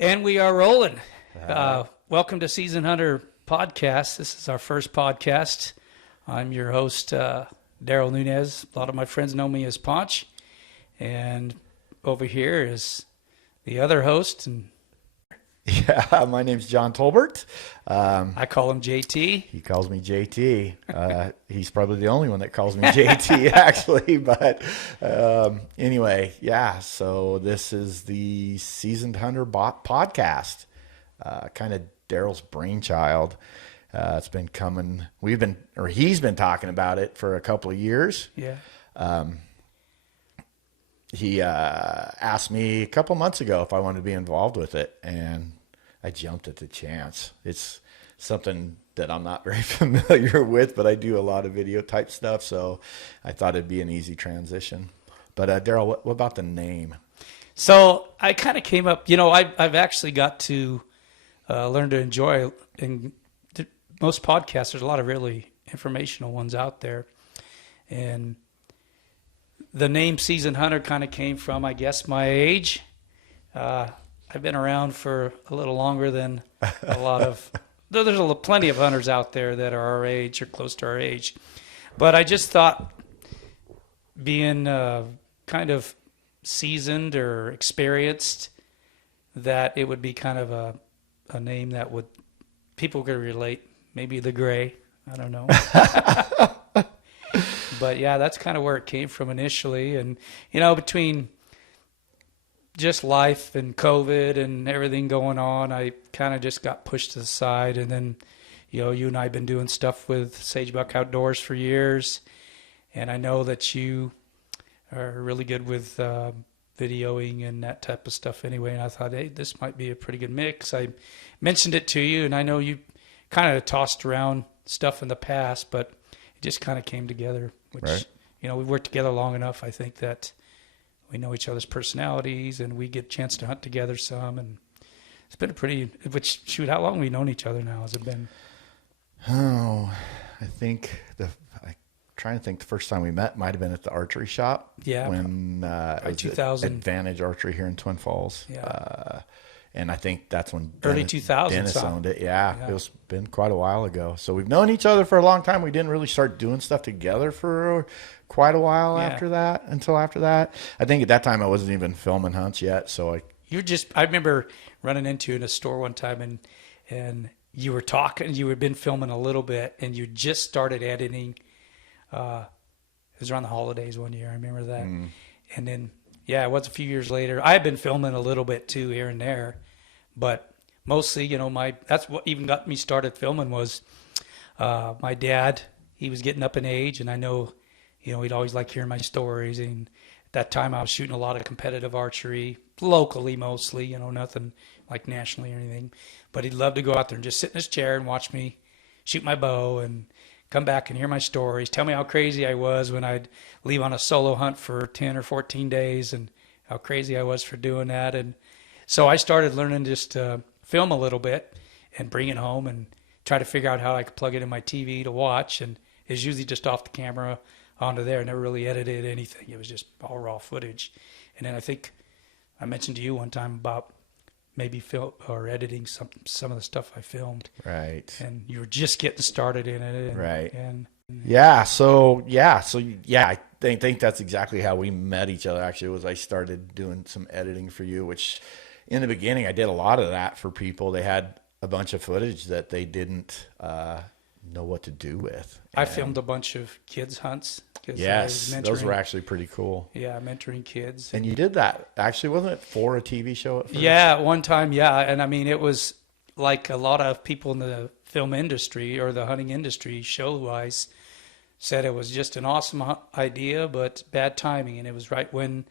And we are rolling. Welcome to Season Hunter Podcast. This is our first podcast. I'm your host, Darrell Nunez. A lot of my friends know me as Ponch. And over here is the other host. And yeah, my name's John Tolbert. I call him JT. He calls me JT. He's probably the only one that calls me JT, actually. But anyway, yeah, so this is the Seasoned Hunter podcast, kind of Darrell's brainchild. It's been coming. He's been talking about it for a couple of years. Yeah. He asked me a couple months ago if I wanted to be involved with it, and I jumped at the chance. It's something that I'm not very familiar with, but I do a lot of video type stuff, so I thought it'd be an easy transition. But Darrell, what about the name? So I kind of came up, I've actually got to learn to enjoy, in most podcasts, there's a lot of really informational ones out there. And the name Seasoned Hunter kind of came from, I guess, my age. I've been around for a little longer than a lot of, there's plenty of hunters out there that are our age or close to our age. But I just thought being kind of seasoned or experienced, that it would be kind of a name that people could relate. Maybe the gray, I don't know. But yeah, that's kind of where it came from initially. And, between just life and COVID and everything going on, I kind of just got pushed to the side. And then, you and I have been doing stuff with Sagebuck Outdoors for years. And I know that you are really good with videoing and that type of stuff anyway. And I thought, hey, this might be a pretty good mix. I mentioned it to you, and I know you kind of tossed around stuff in the past, but it just kind of came together, which, right. We've worked together long enough. I think that we know each other's personalities, and we get a chance to hunt together some. And it's been how long have we known each other now? Has it been? Oh, I'm trying to think the first time we met might have been at the archery shop. Yeah. When it was 2000. Advantage Archery here in Twin Falls. Yeah. And I think that's when early 2000s. Dennis owned it. Yeah, it's been quite a while ago. So we've known each other for a long time. We didn't really start doing stuff together for quite a while until after that. I think at that time I wasn't even filming hunts yet. So I remember running into you in a store one time, and you were talking. You had been filming a little bit, and you just started editing. It was around the holidays one year. I remember that. And then, it was a few years later. I had been filming a little bit too, here and there, but mostly, that's what even got me started filming was my dad. He was getting up in age, and I know, he'd always like hearing my stories. And at that time, I was shooting a lot of competitive archery, locally mostly, nothing like nationally or anything. But he'd love to go out there and just sit in his chair and watch me shoot my bow and come back and hear my stories, tell me how crazy I was when I'd leave on a solo hunt for 10 or 14 days and how crazy I was for doing that. And so I started learning just to film a little bit and bring it home and try to figure out how I could plug it in my TV to watch. And it's usually just off the camera onto there. I never really edited anything. It was just all raw footage. And then I think I mentioned to you one time about maybe film or editing some of the stuff I filmed. Right. And you were just getting started in it. Right. So I think that's exactly how we met each other. Actually, was I started doing some editing for you, which in the beginning I did a lot of that for people. They had a bunch of footage that they didn't know what to do with. I filmed a bunch of kids' hunts. Yes, those were actually pretty cool. Yeah, mentoring kids. And you did that, actually, wasn't it for a TV show at first? Yeah, one time, yeah. And I mean, it was like a lot of people in the film industry or the hunting industry, show-wise, said it was just an awesome idea, but bad timing. And it was right when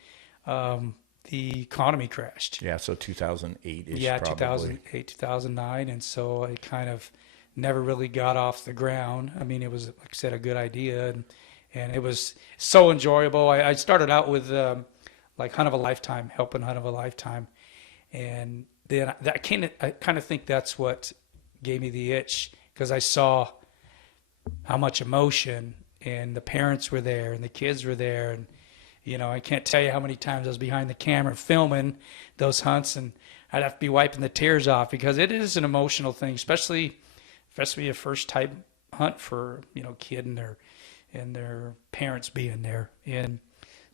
the economy crashed. Yeah, so 2008-ish, yeah, probably. 2008, 2009. And so it kind of never really got off the ground. I mean, it was, like I said, a good idea. And it was so enjoyable. I started out with like Hunt of a Lifetime, helping Hunt of a Lifetime. And then I kind of think that's what gave me the itch, because I saw how much emotion, and the parents were there and the kids were there. And, I can't tell you how many times I was behind the camera filming those hunts, and I'd have to be wiping the tears off because it is an emotional thing, especially a first type hunt for, kid and their parents being there. And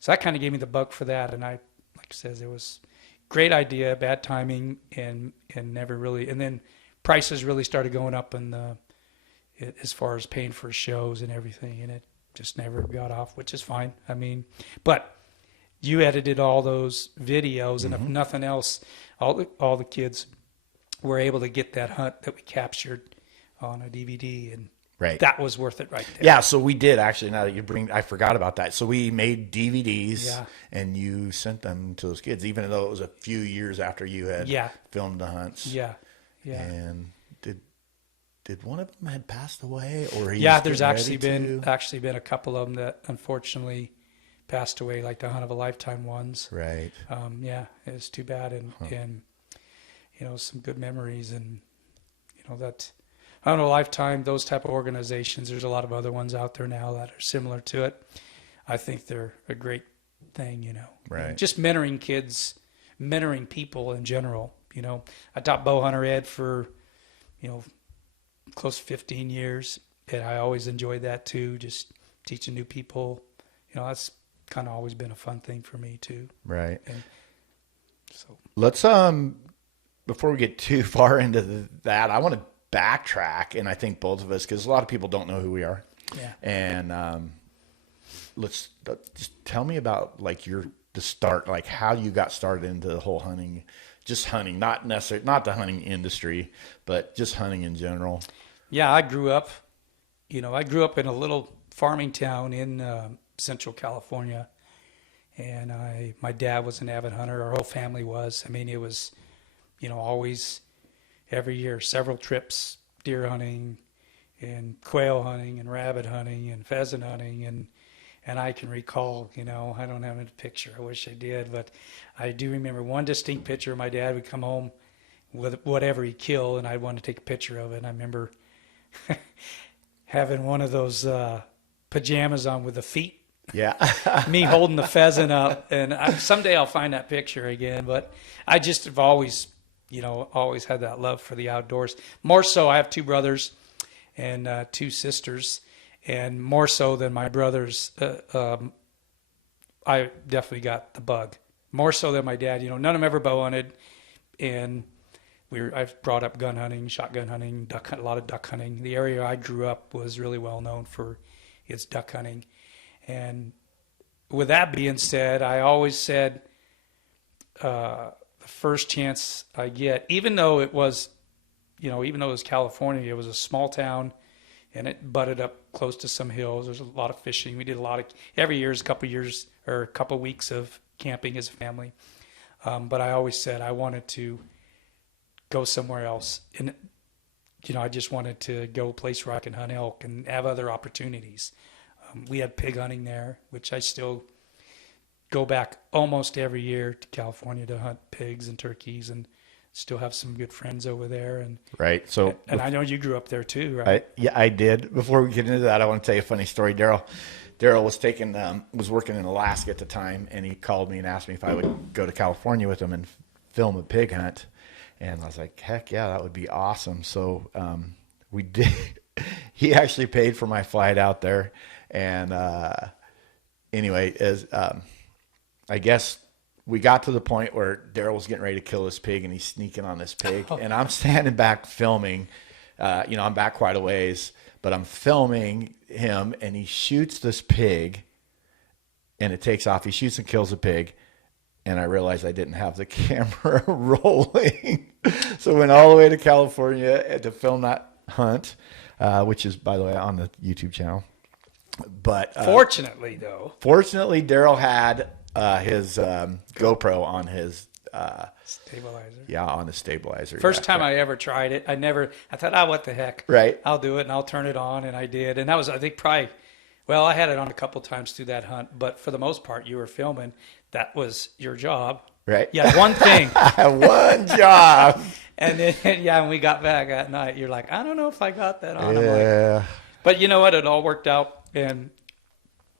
so that kind of gave me the bug for that. And like I said, it was great idea, bad timing, and never really. And then prices really started going up as far as paying for shows and everything, and it just never got off, which is fine. I mean, but you edited all those videos, and if nothing else, all the kids were able to get that hunt that we captured on a DVD, and that was worth it right there. Yeah, so we did actually. Now that I forgot about that. So we made DVDs, and you sent them to those kids, even though it was a few years after you had filmed the hunts. Yeah. And did one of them had passed away, or there's actually been a couple of them that unfortunately passed away, like the hunt of a lifetime ones. Right. It was too bad, and some good memories, and that hunt of a lifetime, those type of organizations. There's a lot of other ones out there now that are similar to it. I think they're a great thing, Right. And just mentoring kids, mentoring people in general. I taught bow hunter ed for, close to 15 years, and I always enjoyed that too, just teaching new people. That's kind of always been a fun thing for me too. Right. And so let's before we get too far into that, I want to backtrack, and I think both of us, because a lot of people don't know who we are. Yeah. And let's just tell me about the start, like how you got started into the whole hunting. Just hunting, not the hunting industry, but just hunting in general. Yeah, I grew up in a little farming town in Central California, and my dad was an avid hunter. Our whole family was. I mean, it was, always every year, several trips, deer hunting and quail hunting and rabbit hunting and pheasant hunting, and I can recall, I don't have a picture. I wish I did, but I do remember one distinct picture. My dad would come home with whatever he killed, and I'd want to take a picture of it. And I remember having one of those pajamas on with the feet. Yeah. Me holding the pheasant up. And someday I'll find that picture again. But I just have always had that love for the outdoors. More so, I have two brothers and two sisters. And more so than my brothers, I definitely got the bug. More so than my dad. None of them ever bow hunted, and I've brought up gun hunting, shotgun hunting, a lot of duck hunting. The area I grew up was really well known for its duck hunting. And with that being said, I always said the first chance I get, even though it was California, it was a small town. And it butted up close to some hills. There's a lot of fishing. We did every year is a couple weeks of camping as a family. But I always said I wanted to go somewhere else. And, I just wanted to go a place where I can hunt elk and have other opportunities. We had pig hunting there, which I still go back almost every year to California to hunt pigs and turkeys, and still have some good friends over there. And right. So, and I know you grew up there too, right? I did. Before we get into that, I want to tell you a funny story. Darrell was working in Alaska at the time, and he called me and asked me if I would go to California with him and film a pig hunt. And I was like, heck yeah, that would be awesome. So we did. He actually paid for my flight out there. And anyway, I guess we got to the point where Darrell was getting ready to kill this pig, and he's sneaking on this pig. And I'm standing back filming. I'm back quite a ways, but I'm filming him, and he shoots this pig, and it takes off. He shoots and kills the pig, and I realized I didn't have the camera rolling. So I went all the way to California to film that hunt, which is, by the way, on the YouTube channel. But fortunately, Darrell had his GoPro on his stabilizer. Yeah, on the stabilizer. First time I ever tried it. I thought, what the heck? Right. I'll do it, and I'll turn it on, and I did. And that was, I think, I had it on a couple times through that hunt, but for the most part, you were filming. That was your job. Right. Yeah, one thing. One job. And then, when we got back that night, you're like, I don't know if I got that on. Yeah. But you know what? It all worked out, and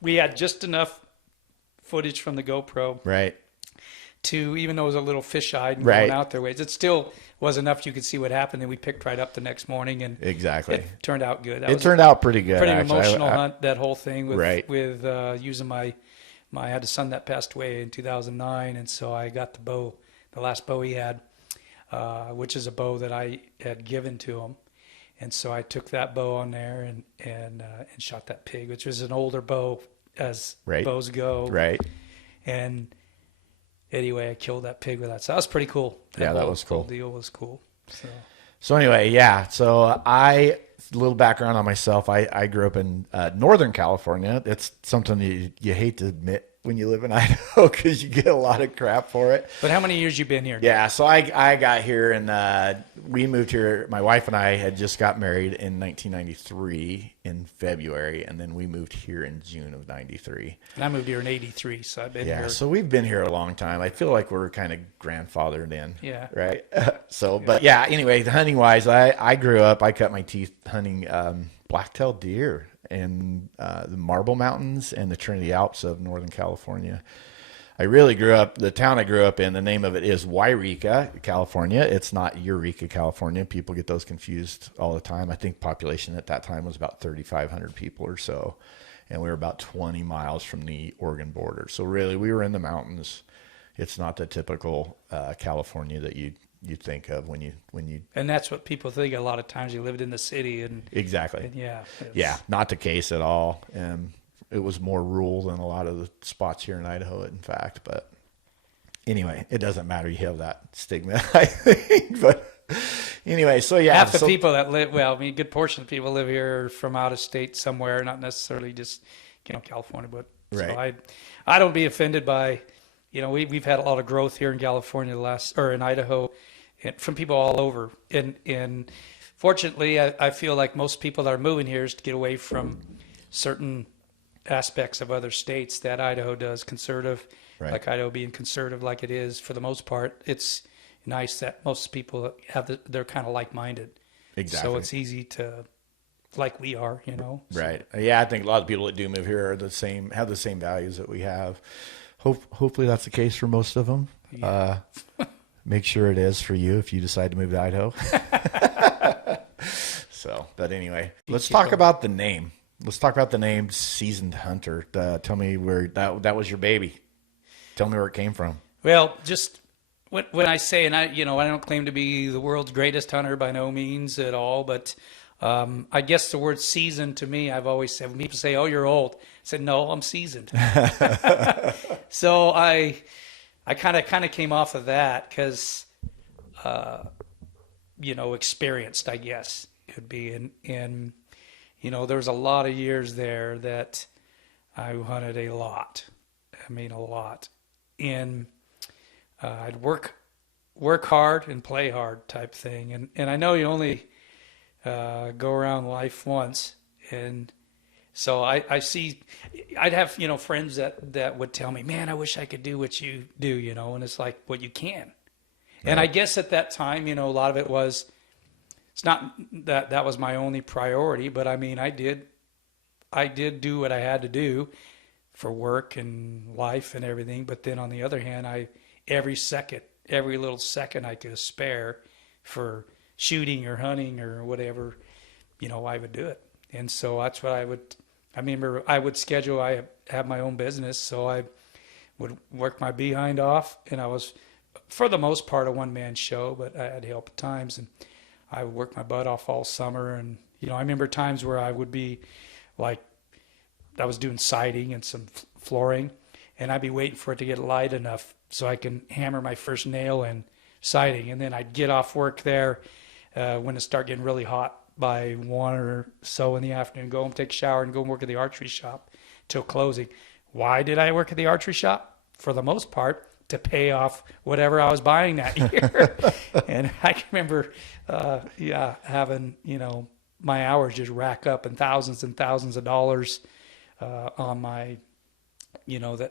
we had just enough footage from the GoPro right to, even though it was a little fish-eyed and Right. going out their ways, it still was enough you could see what happened. And we picked right up the next morning, and Exactly. it turned out good. That It was turned out pretty good. pretty actually. emotional hunt, that whole thing with Right. using my I had a son that passed away in 2009, and so I got the bow, the last bow he had, which is a bow that I had given to him. And so I took that bow on there and shot that pig, which was an older bow as Right. bows go. Right. And anyway, I killed that pig with that. So that was pretty cool. Yeah, that was cool. Whole deal was cool. So anyway, yeah. So a little background on myself. I grew up in Northern California. It's something you hate to admit when you live in Idaho because you get a lot of crap for it. But how many years you been here? Yeah, so I got here and we moved here. My wife and I had just got married in 1993 in February, and then we moved here in June of 93. And I moved here in 83, so I've been here. Yeah, so we've been here a long time. I feel like we're kind of grandfathered in. Yeah. Right? But yeah, anyway, hunting-wise, I grew up, I cut my teeth hunting black-tailed deer in the Marble Mountains and the Trinity Alps of Northern California. I really grew up, the town I grew up in, the name of it is Yreka, California. It's not Eureka, California. People get those confused all the time. I think population at that time was about 3,500 people or so. And we were about 20 miles from the Oregon border. So really, we were in the mountains. It's not the typical California that you think of when you. And that's what people think. A lot of times you lived in the city, and Exactly. yeah, Not the case at all. It was more rural than a lot of the spots here in Idaho, in fact. But anyway, it doesn't matter. You have that stigma, I think. But anyway, so yeah. half the people that live, well, I mean, a good portion of people live here from out of state somewhere, not necessarily just California, but Right. So I don't be offended by, we've had a lot of growth here in California in Idaho, and from people all over. And fortunately, I feel like most people that are moving here is to get away from certain aspects of other states that Idaho does conservative, Right. like Idaho being conservative like it is for the most part. It's nice that most people they're kind of like-minded. Exactly. So it's easy to, like we are, So. Right. Yeah, I think a lot of people that do move here have the same values that we have. Hopefully that's the case for most of them. Yeah. Make sure it is for you if you decide to move to Idaho. But anyway, let's talk about the name. Let's talk about the name Seasoned Hunter. Tell me where that was your baby. Tell me where it came from. Well, just when I say, and I don't claim to be the world's greatest hunter by no means at all, but I guess the word seasoned to me, I've always said, when people say, "Oh, you're old," I said, "No, I'm seasoned." So I kind of came off of that because, experienced, I guess could be in there was a lot of years there that I hunted a lot. I mean, a lot. And I'd work hard and play hard type thing. And I know you only go around life once. And so I see, I'd have, friends that would tell me, "Man, I wish I could do what you do," and it's like, well, you can. Right. And I guess at that time, a lot of it was, it's not that was my only priority, but I mean, I did do what I had to do for work and life and everything. But then on the other hand, every little second I could spare for shooting or hunting or whatever, I would do it. And so that's what I remember I would schedule, I have my own business. So I would work my behind off, and I was, for the most part, a one-man show, but I had help at times, and I would work my butt off all summer. And, I remember times where I would be like, I was doing siding and some flooring, and I'd be waiting for it to get light enough so I can hammer my first nail in siding. And then I'd get off work there when it started getting really hot by 1 or so in the afternoon, go home, take a shower, and go and work at the archery shop till closing. Why did I work at the archery shop? For the most part, to pay off whatever I was buying that year. And I can remember, having, my hours just rack up and thousands of dollars on my,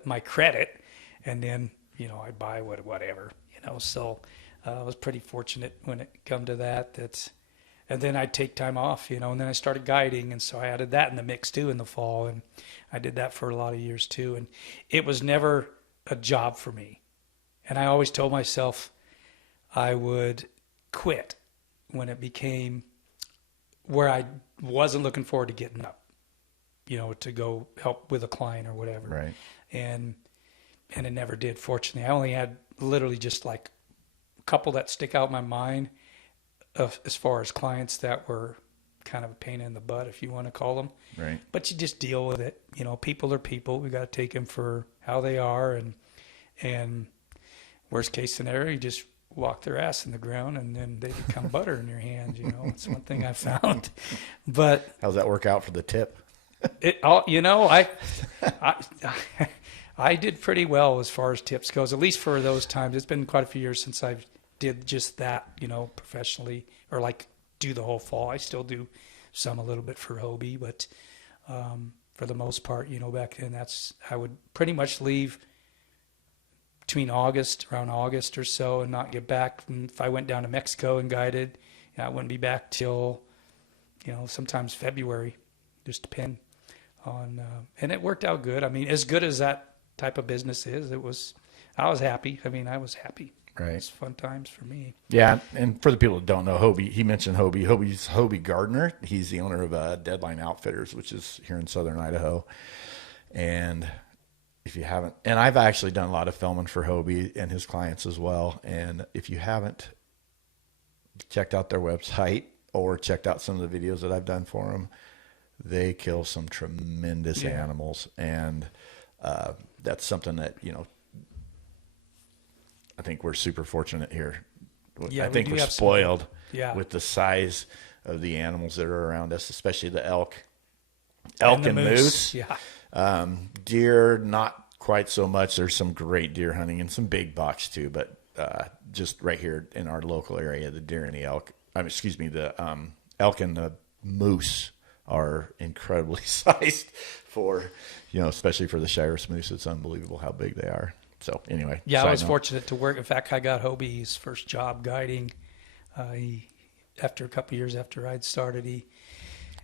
my credit. And then, I'd buy whatever, so I was pretty fortunate when it come to that. And then I'd take time off, and then I started guiding. And so I added that in the mix too in the fall. And I did that for a lot of years too. And it was never a job for me. And I always told myself I would quit when it became where I wasn't looking forward to getting up, to go help with a client or whatever. Right. And it never did, fortunately. I only had literally just like a couple that stick out in my mind as far as clients that were kind of a pain in the butt, if you want to call them. Right. But you just deal with it. People are people. We got to take them for how they are. And worst case scenario, you just walk their ass in the ground and then they become butter in your hands. It's one thing I found. But how's that work out for the tip? I did pretty well as far as tips goes, at least for those times. It's been quite a few years since I did just that, professionally, or like do the whole fall. I still do some a little bit for Hobie, but for the most part, back then I would pretty much leave between around August or so, and not get back. And if I went down to Mexico and guided, I wouldn't be back till, sometimes February, just depend on, and it worked out good. I mean, as good as that type of business is, I was happy. I was happy. Right. It's fun times for me. Yeah. And for the people that don't know, Hobie, he mentioned Hobie. Hobie's Hobie Gardner. He's the owner of Deadline Outfitters, which is here in southern Idaho. And if you haven't, and I've actually done a lot of filming for Hobie and his clients as well. And if you haven't checked out their website or checked out some of the videos that I've done for them, they kill some tremendous animals. And that's something that, I think we're super fortunate here. I think we're spoiled with the size of the animals that are around us, especially the elk and moose. Yeah. Deer, not quite so much. There's some great deer hunting and some big bucks too, but just right here in our local area, the deer and the elk, the elk and the moose are incredibly sized for, especially for the Shiras moose. It's unbelievable how big they are. So anyway. Yeah, I was fortunate to work. In fact, I got Hobie's first job guiding. After a couple of years after I'd started, he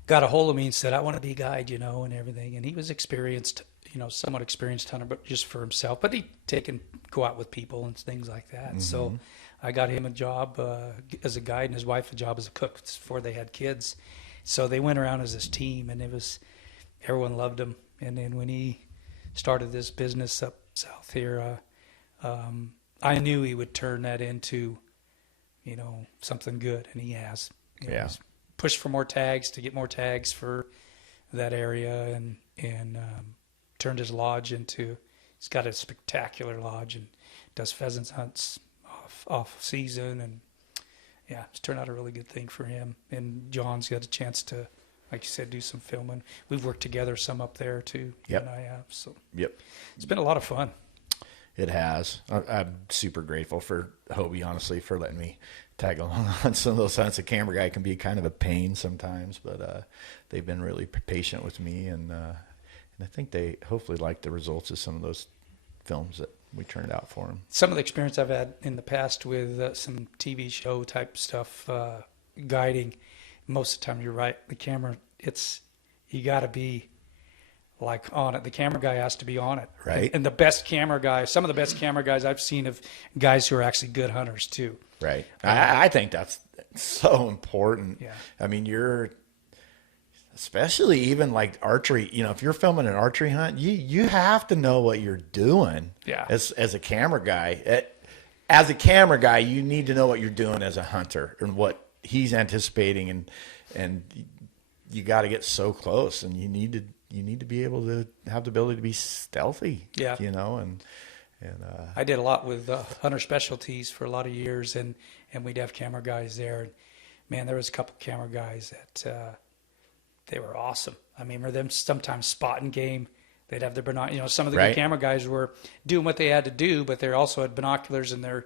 got a hold of me and said, I want to be a guide, and everything. And he was experienced, somewhat experienced hunter, but just for himself. But he'd go out with people and things like that. Mm-hmm. So I got him a job as a guide and his wife a job as a cook before they had kids. So they went around as this team, and everyone loved him. And then when he started this business up south here, I knew he would turn that into, something good, and he has. He's pushed for more tags to get more tags for that area, and turned his lodge into. He's got a spectacular lodge and does pheasants hunts off season, and it's turned out a really good thing for him. And John's got a chance to, like you said, do some filming. We've worked together some up there too. Yep. And I have. So it's been a lot of fun. It has. I'm super grateful for Hobie, honestly, for letting me tag along on some of those hunts. A camera guy can be kind of a pain sometimes, but they've been really patient with me, and I think they hopefully like the results of some of those films that we turned out for them. Some of the experience I've had in the past with some TV show type stuff, guiding, most of the time you're right. The camera, you got to be like on it. The camera guy has to be on it. Right. And the best camera guys, some of the best camera guys I've seen of guys who are actually good hunters too. Right. I think that's so important. Yeah. I mean, especially even like archery, if you're filming an archery hunt, you have to know what you're doing. Yeah. As a camera guy. As a camera guy, you need to know what you're doing as a hunter and what he's anticipating, and you got to get so close, and you need to be able to have the ability to be stealthy. Yeah. And I did a lot with hunter specialties for a lot of years, and we'd have camera guys there. And man, there was a couple camera guys that they were awesome. I remember them sometimes spotting game. They'd have their binoculars. Some of the good camera guys were doing what they had to do, but they also had binoculars, and they're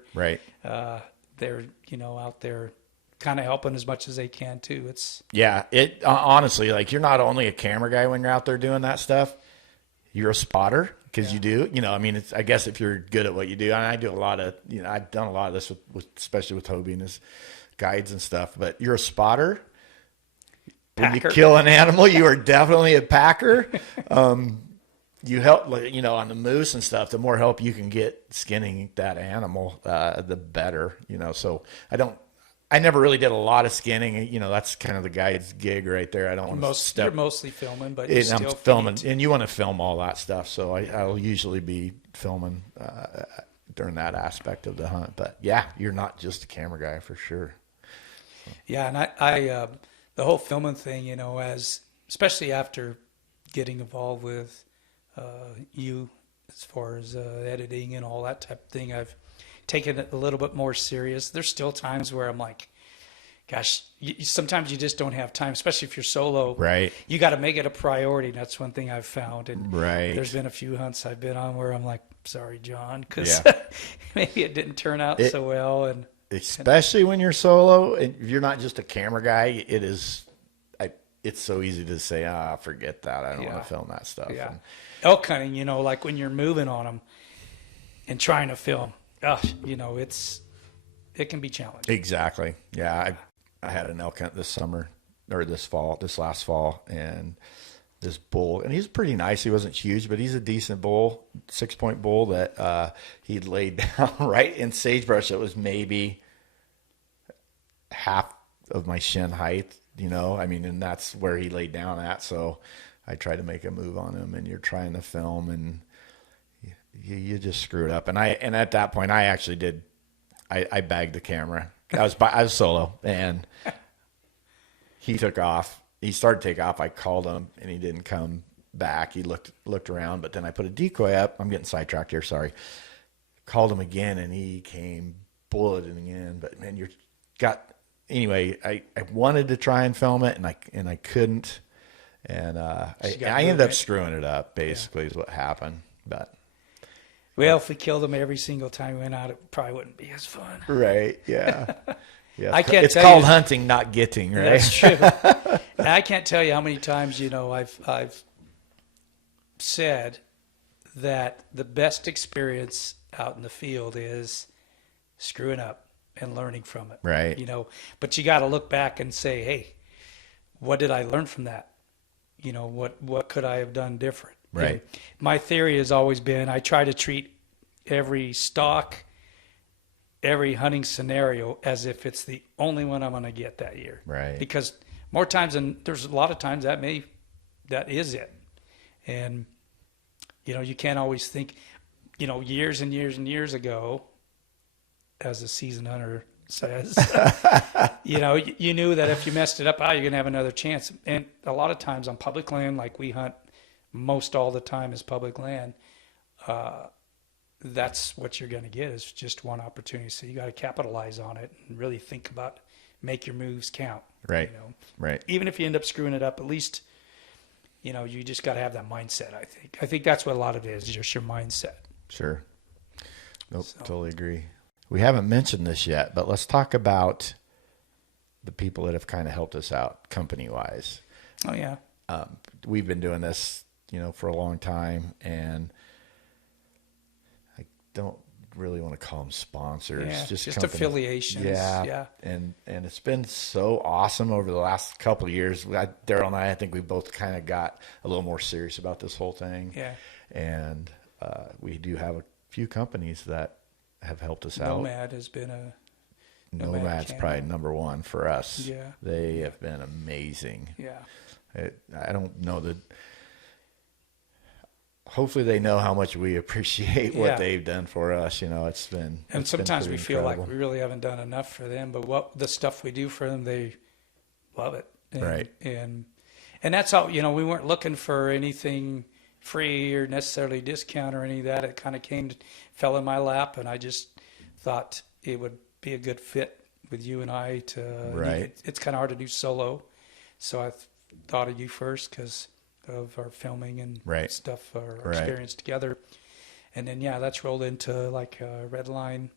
out there kind of helping as much as they can too. It honestly, like, you're not only a camera guy when you're out there doing that stuff, you're a spotter, because you do, I guess if you're good at what you do, and I do a lot of, I've done a lot of this with especially with Hobie and his guides and stuff, but you're a spotter. Packer. When you kill an animal, you are definitely a packer. you help, like, on the moose and stuff, the more help you can get skinning that animal, the better, so I never really did a lot of skinning. That's kind of the guide's gig right there. I don't want to step. You're mostly filming, but you're still I'm filming, and you want to film all that stuff. So I'll usually be filming during that aspect of the hunt. But yeah, you're not just a camera guy for sure. Yeah, and I the whole filming thing, especially after getting involved with you as far as editing and all that type of thing, I've taken it a little bit more serious. There's still times where I'm like, gosh, sometimes you just don't have time, especially if you're solo. Right. You got to make it a priority. That's one thing I've found. And right. There's been a few hunts I've been on where I'm like, sorry, John, because yeah. maybe it didn't turn out so well. And especially when you're solo and you're not just a camera guy, it's so easy to say, forget that. I don't want to film that stuff. Yeah. And elk hunting, like when you're moving on them and trying to film, it can be challenging. Exactly. Yeah. I had an elk hunt this last fall, and this bull, and he's pretty nice. He wasn't huge, but he's a decent bull, 6-point bull that he laid down right in sagebrush. It was maybe half of my shin height, and that's where he laid down at. So I tried to make a move on him, and you're trying to film, and you just screw it up. And at that point, I actually did. I bagged the camera. I was solo, and he took off. He started to take off. I called him, and he didn't come back. He looked around, but then I put a decoy up. I'm getting sidetracked here. Sorry. Called him again, and he came bulleting in. But man, anyway. I wanted to try and film it, and I couldn't, and I ended up screwing it up. Basically, is what happened. But well, if we killed them every single time we went out, it probably wouldn't be as fun. Right? Yeah. Yeah, it's called hunting, not getting, right? That's true. I can't tell you how many times, I've said that the best experience out in the field is screwing up and learning from it. Right. But you got to look back and say, hey, what did I learn from that? What could I have done different? Right. And my theory has always been I try to treat every stalk, every hunting scenario as if it's the only one I'm going to get that year. Right. Because more times than there's a lot of times that is it. And, you can't always think, years and years and years ago, as a seasoned hunter says, you knew that if you messed it up, you're going to have another chance. And a lot of times on public land, like we hunt most all the time is public land, that's what you're going to get is just one opportunity. So you got to capitalize on it and really think about, make your moves count. Right. Right. Even if you end up screwing it up, at least, you just got to have that mindset. I think that's what a lot of it is just your mindset. Sure. Nope. Totally agree. We haven't mentioned this yet, but let's talk about the people that have kind of helped us out company wise. Oh yeah. We've been doing this, for a long time, and I don't really want to call them sponsors. Yeah, just affiliations. affiliations. Yeah. And it's been so awesome over the last couple of years. Darrell and I think we both kind of got a little more serious about this whole thing. Yeah. And we do have a few companies that have helped us out. Nomad has been Nomad's probably number one for us. Yeah. They have been amazing. Yeah. I don't know that. Hopefully they know how much we appreciate what they've done for us. It's been. And sometimes we feel incredible. like we really haven't done enough for them, but the stuff we do for them, they love it. Right. And that's all, we weren't looking for anything free or necessarily discount or any of that. It kind of fell in my lap, and I just thought it would be a good fit with you and I Right. It's kind of hard to do solo. So I thought of you first because of our filming and stuff, our experience together. And then, that's rolled into like Redline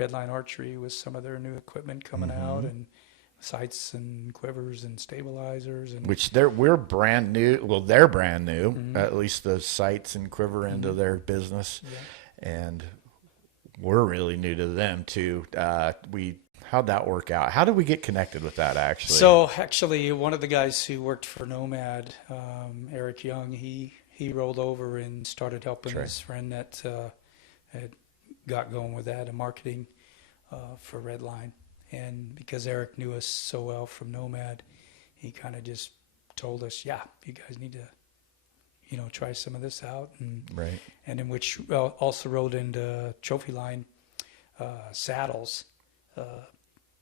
Archery with some of their new equipment coming out, and sights and quivers and stabilizers. And which we're brand new. Well, they're brand new, at least the sights and quiver end of their business. Yeah. And we're really new to them too. How'd that work out? How did we get connected with that actually? So actually one of the guys who worked for Nomad, Eric Young, he rolled over and started helping Sure. his friend that had got going with that and marketing for Redline. And because Eric knew us so well from Nomad, he kind of just told us, yeah, you guys need to, try some of this out. And, Right. and in which also rolled into Trophy Line saddles,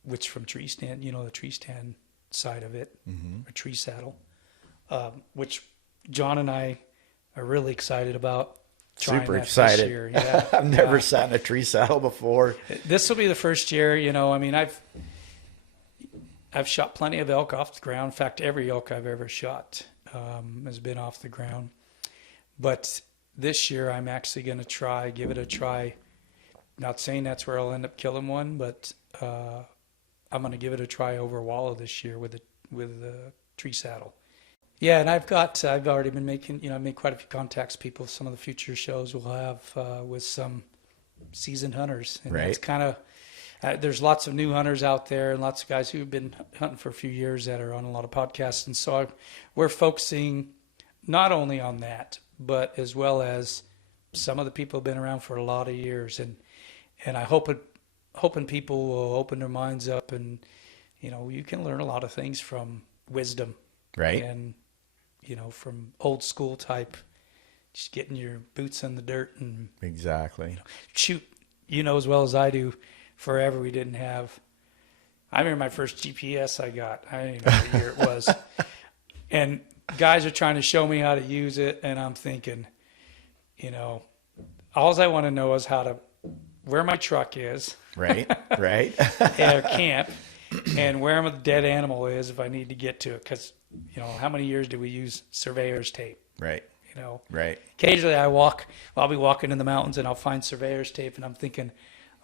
which from tree stand, the tree stand side of it, a tree saddle, which John and I are really excited about. Super that excited. This year. Yeah, I've never sat in a tree saddle before. This will be the first year. I've shot plenty of elk off the ground. In fact, every elk I've ever shot has been off the ground. But this year, I'm actually going to give it a try. Not saying that's where I'll end up killing one, but I'm going to give it a try over Walla this year with the tree saddle. Yeah, and I've already been making, I've made quite a few contacts. People, some of the future shows we'll have with some seasoned hunters. And Right. It's kind of, there's lots of new hunters out there and lots of guys who've been hunting for a few years that are on a lot of podcasts. And so we're focusing not only on that, but as well as some of the people have been around for a lot of years. And I hoping people will open their minds up and, you can learn a lot of things from wisdom. Right. And, from old school type, just getting your boots in the dirt and Exactly. shoot, as well as I do, forever we didn't have. I remember my first GPS I got. I don't even know what year it was. And guys are trying to show me how to use it. And I'm thinking, all I want to know is where my truck is. Right. Right. Or camp, and where the dead animal is if I need to get to it. Because, how many years do we use surveyor's tape? Right. Right. Occasionally I'll be walking in the mountains and I'll find surveyor's tape and I'm thinking,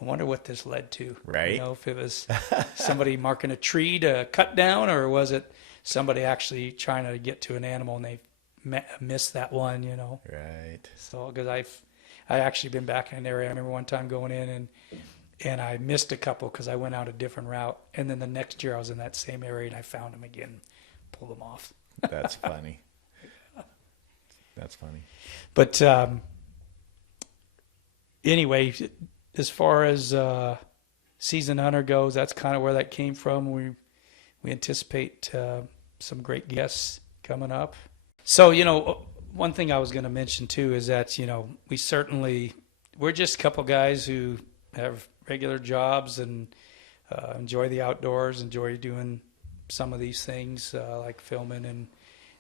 I wonder what this led to. Right. If it was somebody marking a tree to cut down, or was it somebody actually trying to get to an animal and they missed that one, Right. So, because I actually been back in an area. I remember one time going in and I missed a couple because I went out a different route. And then the next year I was in that same area and I found them again, pulled them off. That's funny. That's funny. But anyway, as far as seasoned hunter goes, that's kind of where that came from. We anticipate some great guests coming up. So, one thing I was going to mention too is that, we're just a couple guys who have regular jobs and enjoy the outdoors, enjoy doing some of these things like filming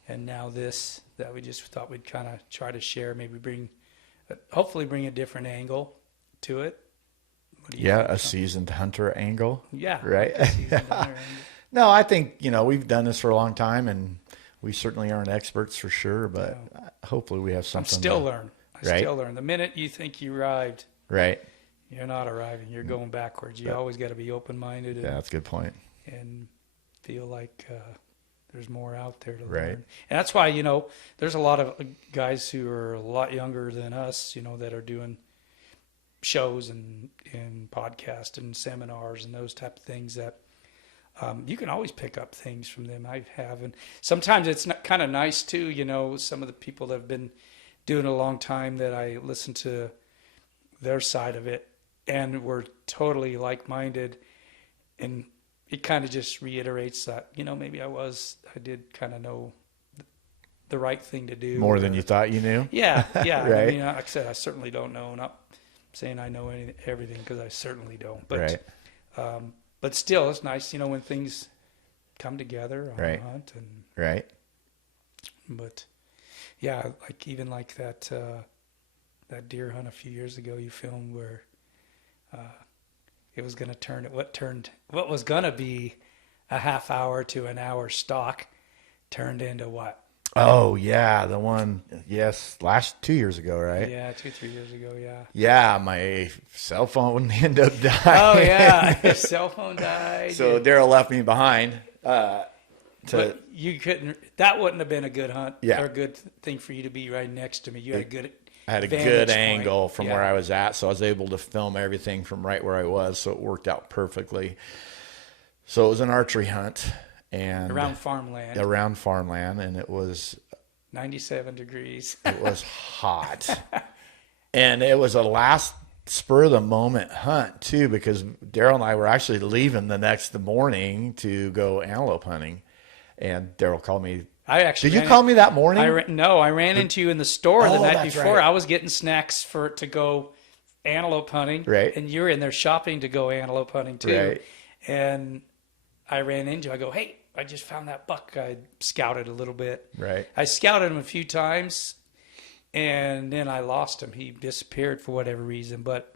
and now this, that we just thought we'd kind of try to share, maybe hopefully bring a different angle to it. What do you think, A Tom? seasoned hunter angle. Yeah. Right. a seasoned hunter angle. No, I think, we've done this for a long time and we certainly aren't experts for sure, but hopefully we have I'm something. still learning. Right. Still learn. The minute you think you arrived, Right. you're not arriving. You're going backwards. You always got to be open-minded Yeah, that's a good point. and feel like there's more out there to Right. learn. And that's why, there's a lot of guys who are a lot younger than us, that are doing shows and podcasts and seminars and those type of things that you can always pick up things from them. I have. And sometimes it's kind of nice too, some of the people that have been doing it a long time that I listen to their side of it and we're totally like-minded, and it kind of just reiterates that, maybe I did kind of know the right thing to do. More than you thought you knew? Yeah, yeah. Right. I mean, like I said, I certainly don't know. Not saying I know everything, because I certainly don't. But, Right. But still, it's nice, when things come together on Right. a hunt. Right. But yeah, even like that deer hunt a few years ago you filmed where it was going to turn what was going to be a half hour to an hour stalk turned into what? Oh yeah, the one. Yes, 2 years ago, right? Yeah, 2-3 years ago. Yeah. Yeah, my cell phone ended up dying. Oh yeah, his cell phone died. So Darrell left me behind. But you couldn't. That wouldn't have been a good hunt. Yeah. Or a good thing for you to be right next to me. You had a good. I had a vantage good point. angle from Yeah. where I was at, so I was able to film everything from right where I was, so it worked out perfectly. So it was an archery hunt and Around farmland. around farmland, and it was 97 degrees. It was hot. And it was a last spur of the moment hunt too, because Darrell and I were actually leaving the next morning to go antelope hunting. And Darrell called me. Did you call me that morning? No, I ran into you in the store the night before. Right. I was getting snacks to go antelope hunting. Right. And you were in there shopping to go antelope hunting too. Right. And I ran into you. I go, hey, I just found that buck. I scouted a little bit. Right. I scouted him a few times, and then I lost him. He disappeared for whatever reason. But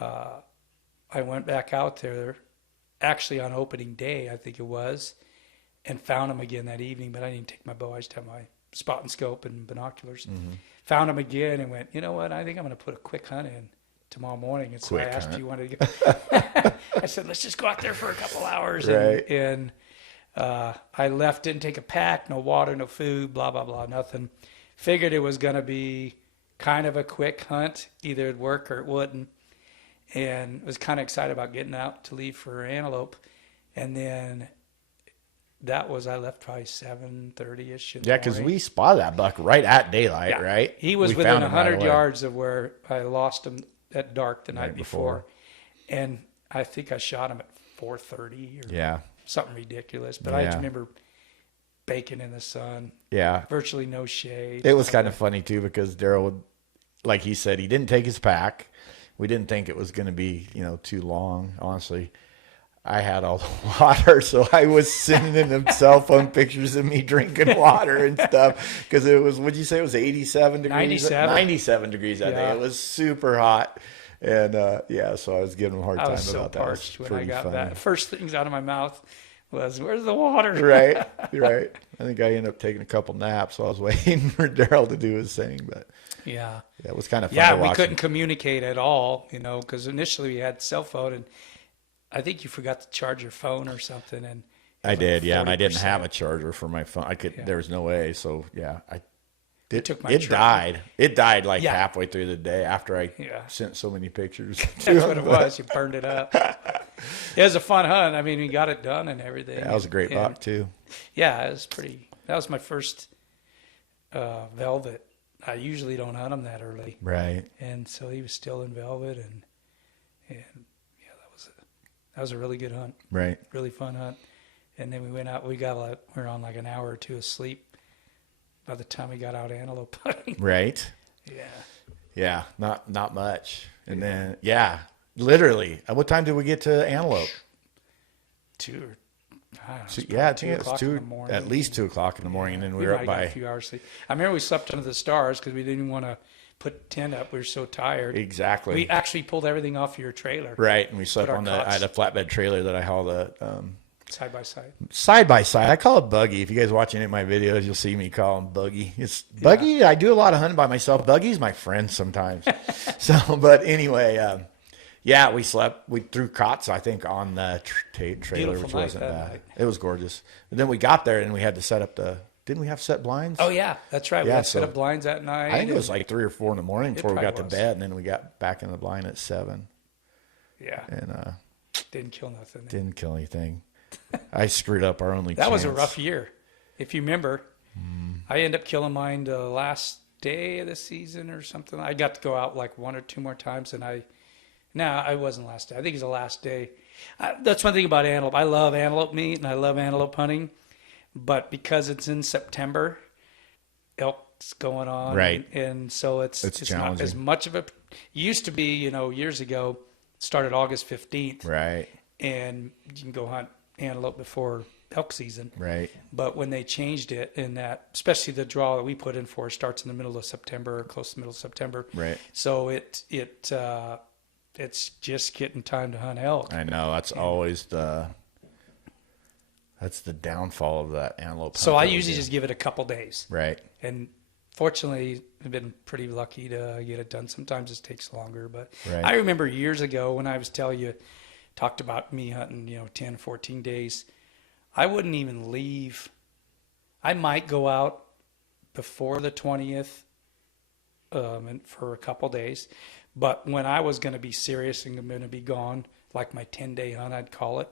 I went back out there, actually on opening day, I think it was, and found him again that evening. But I didn't take my bow. I just had my spot and scope and binoculars. Mm-hmm. Found him again and went, you know what? I think I'm going to put a quick hunt in tomorrow morning. And so I asked if you wanted to go. I said, let's just go out there for a couple hours. Right. And I left, didn't take a pack, no water, no food, blah, blah, blah, nothing. Figured it was going to be kind of a quick hunt. Either it'd work or it wouldn't. And was kind of excited about getting out to leave for antelope. And then I left probably 7:30-ish. Yeah, because we spotted that buck right at daylight, right? He was within 100 yards of where I lost him at dark the night before. And I think I shot him at 4:30 or something ridiculous. But I just remember baking in the sun. Yeah. Virtually no shade. It was kind of funny, too, because Darrell, like he said, he didn't take his pack. We didn't think it was going to be, too long, honestly. I had all the water, so I was sending him cell phone pictures of me drinking water and stuff because it was, what'd you say, it was 87 degrees? 97 degrees that day. It was super hot. And, so I was giving him a hard time about that. I was so parched when I got back. First things out of my mouth was, where's the water? Right. I think I ended up taking a couple naps while I was waiting for Darrell to do his thing, but yeah, it was kind of fun to watch. We couldn't communicate at all, because initially we had cell phone, and I think you forgot to charge your phone or something. And I did, and I didn't have a charger for my phone. There was no way, so it died. It died halfway through the day after I sent so many pictures. That's what it was. You burned it up. It was a fun hunt. I mean, we got it done and everything. Yeah, that was a great buck too. Yeah, it was pretty. That was my first velvet. I usually don't hunt them that early. Right. And so he was still in velvet, and that was a really good hunt. Right. Really fun hunt. And then we went out. We were on like an hour or two of sleep by the time we got out antelope hunting. Right. Yeah. Yeah. Not much. And then literally. At what time did we get to antelope? 2 or I think it was 2 at least 2 o'clock in the morning, and then we were up by a few hours sleep. I remember we slept under the stars because we didn't want to put tent up. We were so tired. Exactly. We actually pulled everything off your trailer. Right, and we slept on I had a flatbed trailer that I hauled side by side. Side by side. I call it buggy. If you guys watch any of my videos, you'll see me call them buggy. It's buggy. I do a lot of hunting by myself. Buggy's my friend sometimes. But anyway, we slept. We threw cots, I think, on the trailer, Beautiful which night wasn't that bad. night. It was gorgeous. And then we got there, and we had to set up didn't we have to set blinds? Oh, yeah. That's right. We had to set up blinds that night. I think it was like 3 or 4 in the morning before we got to was. bed, and then we got back in the blind at 7. Yeah. And didn't kill nothing. Didn't kill anything. I screwed up our only chance. That was a rough year. If you remember, I ended up killing mine the last day of the season or something. I got to go out like 1 or 2 more times, and I wasn't last day. I think it was the last day. That's one thing about antelope. I love antelope meat, and I love antelope hunting. But because it's in September, elk's going on. Right. And so it's not as much of a – used to be, years ago, started August 15th. Right. And you can go hunt antelope before elk season. Right. But when they changed it in that, especially the draw that we put in for starts in the middle of September, or close to the middle of September. Right. So it's just getting time to hunt elk. I know. That's always that's the downfall of that antelope. So I usually just give it a couple days. Right. And fortunately, I've been pretty lucky to get it done. Sometimes it takes longer. But right. I remember years ago when I was telling you, talked about me hunting, 10, 14 days. I wouldn't even leave. I might go out before the 20th and for a couple days. But when I was going to be serious and I'm going to be gone, like my 10-day hunt, I'd call it,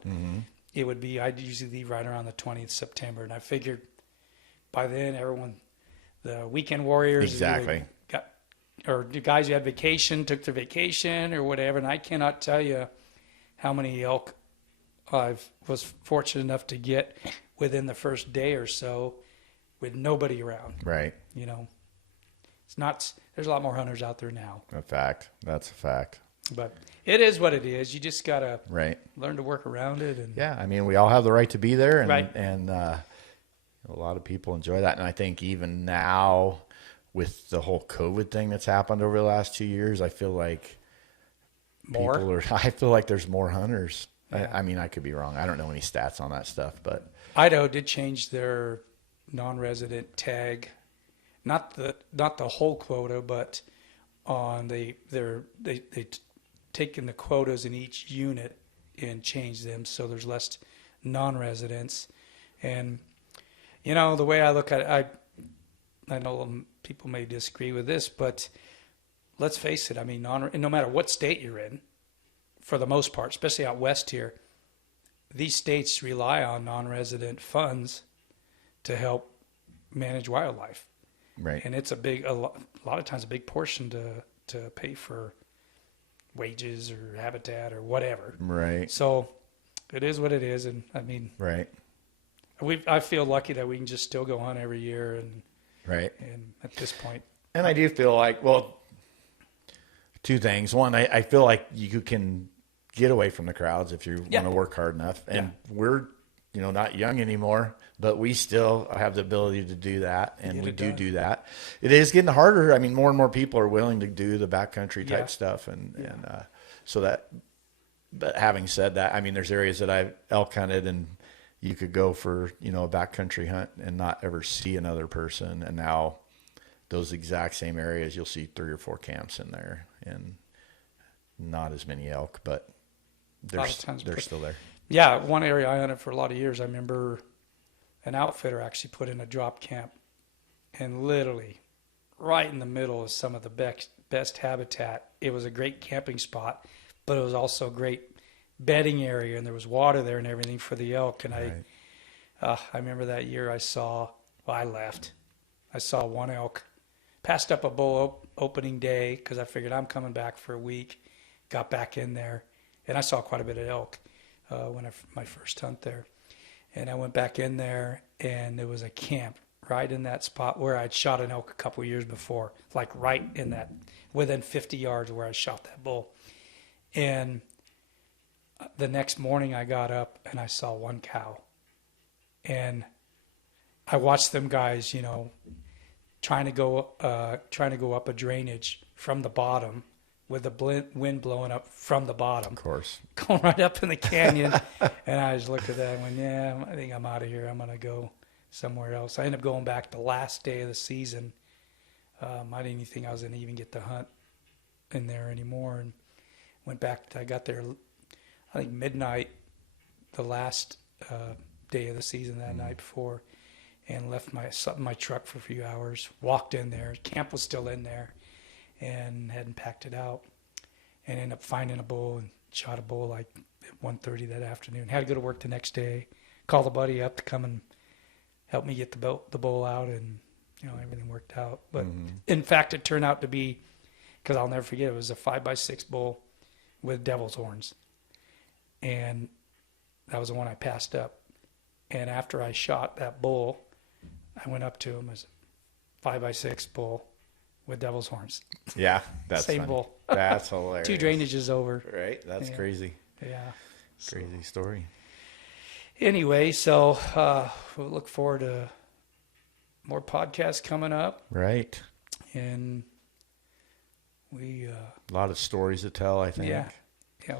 it would be, I'd usually leave right around the 20th September. And I figured by then the weekend warriors. Exactly. Or the guys who had vacation took their vacation or whatever. And I cannot tell you how many elk I was fortunate enough to get within the first day or so with nobody around. Right. You know, it's not, there's a lot more hunters out there now. A fact. That's a fact. But it is what it is. You just got to right. learn to work around it. And yeah, I mean, we all have the right to be there. And, right. and a lot of people enjoy that. And I think even now with the whole COVID thing that's happened over the last 2 years, I feel like I feel like there's more hunters. Yeah. I mean, I could be wrong. I don't know any stats on that stuff, but Idaho did change their non-resident tag, not the whole quota, but on they taken the quotas in each unit and changed them so there's less non-residents. And you know, the way I look at it, I know people may disagree with this, but let's face it. I mean, no matter what state you're in, for the most part, especially out west here, these states rely on non-resident funds to help manage wildlife. Right. And it's a lot of times a big portion to pay for wages or habitat or whatever. Right. So it is what it is. And I mean, right. I feel lucky that we can just still go hunt every year. And right. And at this point. And I do feel like, well, two things. One, I feel like you can get away from the crowds if you want to work hard enough. And we're, not young anymore, but we still have the ability to do that. And we do that. It is getting harder. I mean, more and more people are willing to do the backcountry type stuff. And so that, but having said that, I mean, there's areas that I've elk hunted and you could go for, a backcountry hunt and not ever see another person. And now those exact same areas, you'll see 3 or 4 camps in there and not as many elk, but they're still there. Yeah, one area I hunted for a lot of years, I remember an outfitter actually put in a drop camp, and literally right in the middle of some of the best habitat. It was a great camping spot, but it was also a great bedding area, and there was water there and everything for the elk. And I remember that year I left. I saw one elk, passed up a bull opening day because I figured I'm coming back for a week, got back in there, and I saw quite a bit of elk when my first hunt there. And I went back in there, and there was a camp right in that spot where I'd shot an elk a couple of years before, like right in that, within 50 yards where I shot that bull. And the next morning I got up and I saw one cow. And I watched them guys, trying to go up a drainage from the bottom with the wind blowing up from the bottom. Of course. Going right up in the canyon. And I just looked at that and went, yeah, I think I'm out of here. I'm going to go somewhere else. I ended up going back the last day of the season. I didn't even think I was going to even get to hunt in there anymore. And went back. I got there, I think, midnight the last day of the season that night before, and left my truck for a few hours, walked in there. Camp was still in there and hadn't packed it out, and ended up finding a bull and shot a bull like at 1:30 that afternoon. Had to go to work the next day, called a buddy up to come and help me get the bull out, and everything worked out. But in fact, it turned out to be, because I'll never forget, it was a 5x6 bull with devil's horns, and that was the one I passed up. And after I shot that bull, I went up to him as a 5x6 bull with devil's horns. Yeah, that's same funny. bull. That's hilarious. 2 drainages over. Right, that's crazy. Yeah, Crazy story. Anyway, so we'll look forward to more podcasts coming up. Right. And we a lot of stories to tell, I think. Yeah,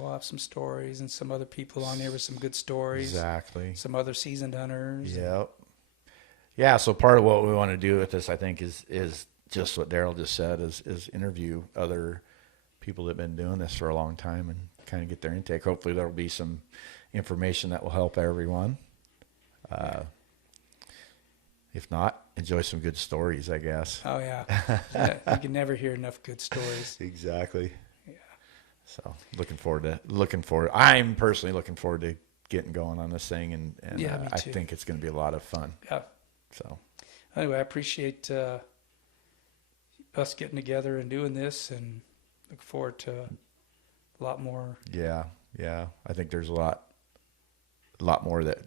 we'll have some stories and some other people on there with some good stories. Exactly. Some other seasoned hunters. Yep. Yeah, so part of what we want to do with this, I think, is just what Darrell just said, is interview other people that have been doing this for a long time and kind of get their intake. Hopefully there will be some information that will help everyone. If not, enjoy some good stories, I guess. Oh, yeah. You can never hear enough good stories. Exactly. Yeah. So I'm personally looking forward to getting going on this thing, and me I too. think it's going to be a lot of fun. Yeah. So anyway, I appreciate us getting together and doing this, and look forward to a lot more. Yeah. I think there's a lot more that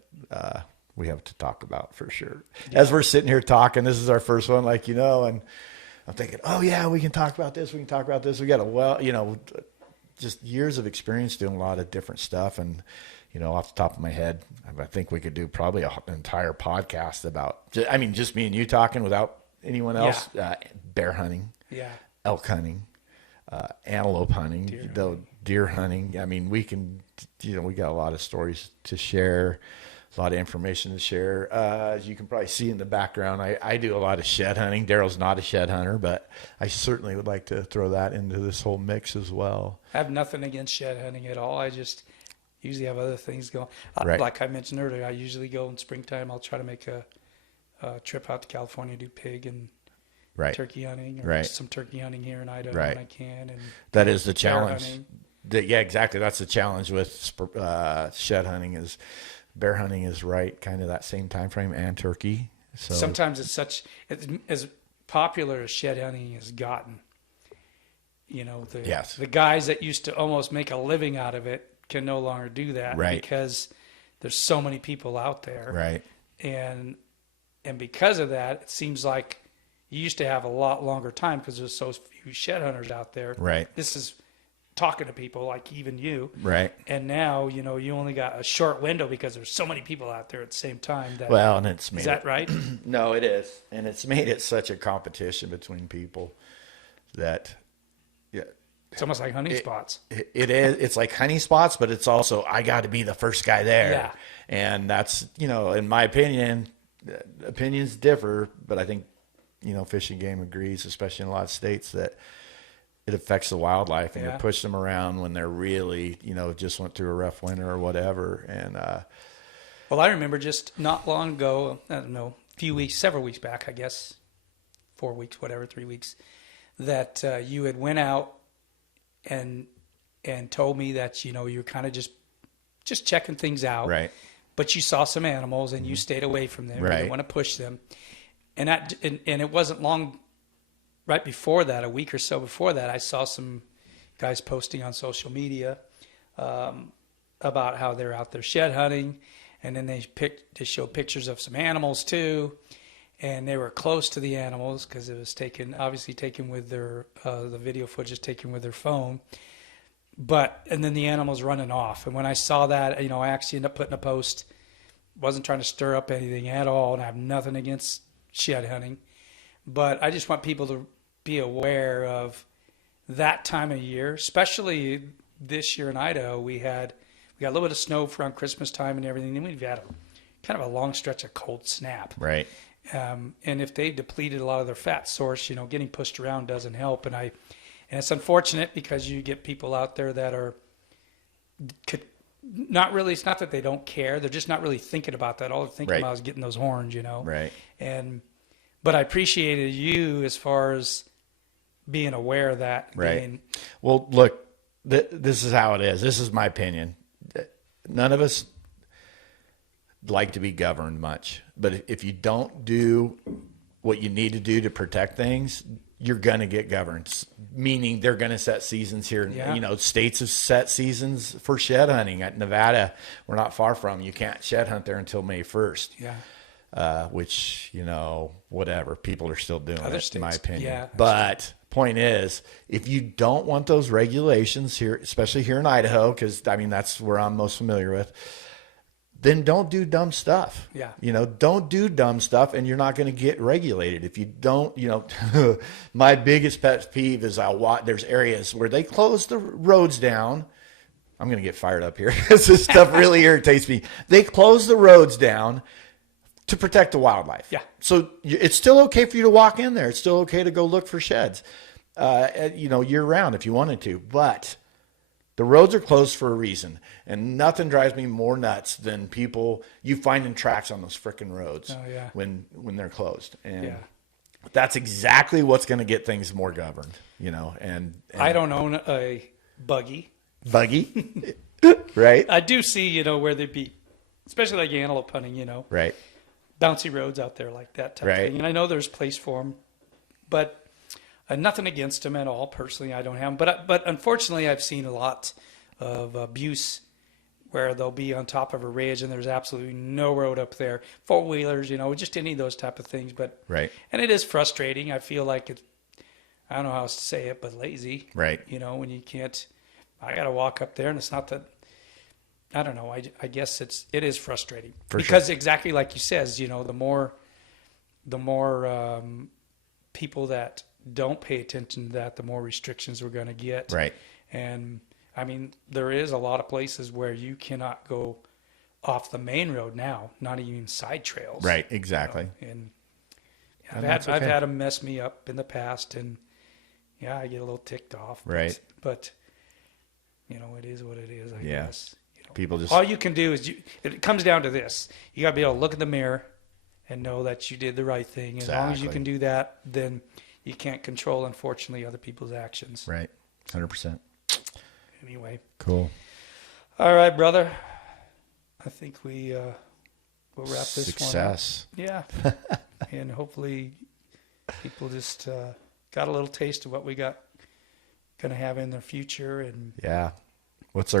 we have to talk about for sure. Yeah. As we're sitting here talking, this is our first one, like, and I'm thinking, oh yeah, we can talk about this. We got just years of experience doing a lot of different stuff. And, off the top of my head, I think we could do probably an entire podcast about, just me and you talking without anyone else. Yeah. Bear hunting, elk hunting, antelope hunting, deer hunting. I mean, we can, we got a lot of stories to share, a lot of information to share. As you can probably see in the background, I do a lot of shed hunting. Darrell's not a shed hunter, but I certainly would like to throw that into this whole mix as well. I have nothing against shed hunting at all. I just usually have other things going. Right. Like I mentioned earlier, I usually go in springtime. I'll try to make a trip out to California, do pig and turkey hunting, or some turkey hunting here in Idaho when I can. And that is the challenge. Yeah, exactly. That's the challenge with shed hunting is bear hunting is kind of that same time frame, and turkey. So sometimes it's as popular as shed hunting has gotten. The guys that used to almost make a living out of it can no longer do that because there's so many people out there. Right. And because of that, it seems like you used to have a lot longer time because there's so few shed hunters out there. Right. This is talking to people like even you. Right. And now, you only got a short window because there's so many people out there at the same time. And it's made is that right? No, it is. And it's made it such a competition between people that, it's almost like hunting spots. It is. It's like hunting spots, but it's also, I got to be the first guy there. Yeah. And that's, in my opinion, opinions differ, but I think, Fish and Game agrees, especially in a lot of states, that it affects the wildlife and you push them around when they're really, just went through a rough winter or whatever. And, well, I remember just not long ago, I don't know, several weeks back, I guess, 4 weeks, whatever, 3 weeks, that you had went out and told me that, you were kind of just checking things out. Right. But you saw some animals and you stayed away from them. Right. You didn't want to push them. And it wasn't long right before that, a week or so before that, I saw some guys posting on social media about how they're out there shed hunting. And then they showed pictures of some animals too. And they were close to the animals because it was obviously taken with their, the video footage is taken with their phone. And then the animals running off. And when I saw that, I actually ended up putting a post. Wasn't trying to stir up anything at all, and I have nothing against shed hunting. But I just want people to be aware of that time of year, especially this year in Idaho. We got a little bit of snow around Christmas time and everything. Then we've had kind of a long stretch of cold snap. Right. And if they depleted a lot of their fat source, getting pushed around doesn't help. And it's unfortunate because you get people out there that not really, it's not that they don't care. They're just not really thinking about that. All they're thinking about is getting those horns, Right. But I appreciated you as far as being aware of that. Right. Well, look, this is how it is. This is my opinion. None of us like to be governed much, but if you don't do what you need to do to protect things, you're going to get governed, meaning they're going to set seasons here. Yeah. States have set seasons for shed hunting. At Nevada, we're not far from. You can't shed hunt there until May 1st. Yeah. Which, whatever. People are still doing Other it, states, in my opinion. yeah. But point is, if you don't want those regulations here, especially here in Idaho, because, that's where I'm most familiar with, then don't do dumb stuff. Yeah. Don't do dumb stuff and you're not going to get regulated. If you don't, my biggest pet peeve is there's areas where they close the roads down. I'm going to get fired up here because this stuff really irritates me. They close the roads down to protect the wildlife. Yeah. So it's still okay for you to walk in there. It's still okay to go look for sheds, year round if you wanted to, but the roads are closed for a reason, and nothing drives me more nuts than you finding tracks on those frickin' roads. Oh, yeah. When they're closed. And that's exactly what's going to get things more governed, and I don't own a buggy. Buggy? Right? I do see, where they be, especially like antelope hunting, Right. bouncy roads out there like that type of thing. And I know there's place for them, but Nothing against them at all. Personally, I don't have them. But unfortunately, I've seen a lot of abuse where they'll be on top of a ridge and there's absolutely no road up there. Four-wheelers, just any of those type of things. But Right. And it is frustrating. I feel like it's, I don't know how else to say it, but lazy. Right. When you can't, I got to walk up there and it's not that, I don't know. I guess it is frustrating. Because exactly like you says, the more people that don't pay attention to that, the more restrictions we're going to get. Right. And I mean, there is a lot of places where you cannot go off the main road now, not even side trails. Right. Exactly. And And I've had them mess me up in the past, and yeah, I get a little ticked off. Right. But it is what it is, I guess. People just, all you can do is it comes down to this. You got to be able to look in the mirror and know that you did the right thing. As long as you can do that, then you can't control, unfortunately, other people's actions. right. 100%. Anyway. Cool. All right, brother. I think we'll wrap this Success. one up. Yeah. And hopefully people just got a little taste of what we got going to have in the future. And Yeah. What's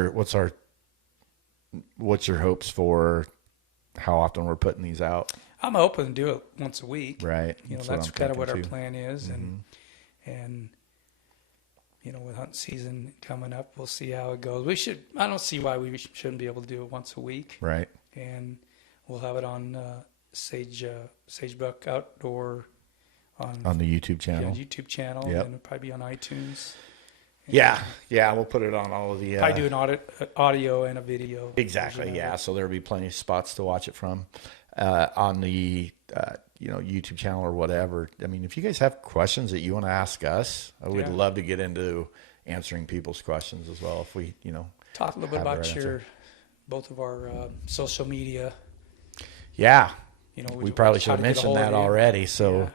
your hopes for how often we're putting these out? I'm hoping to do it once a week. Right. That's kind of what our plan is. And with hunting season coming up, we'll see how it goes. I don't see why we shouldn't be able to do it once a week. Right. And we'll have it on Sagebrook Outdoor on the YouTube channel. Yeah, YouTube channel. Yep. And it'll probably be on iTunes. Yeah. We'll put it on all of the. Probably do an audio and a video. Exactly. Yeah. So there'll be plenty of spots to watch it from on the YouTube channel or whatever. I mean, if you guys have questions that you want to ask us, I would love to get into answering people's questions as well. If we talk a little bit about both of our social media. Yeah. We probably should have mentioned that already. So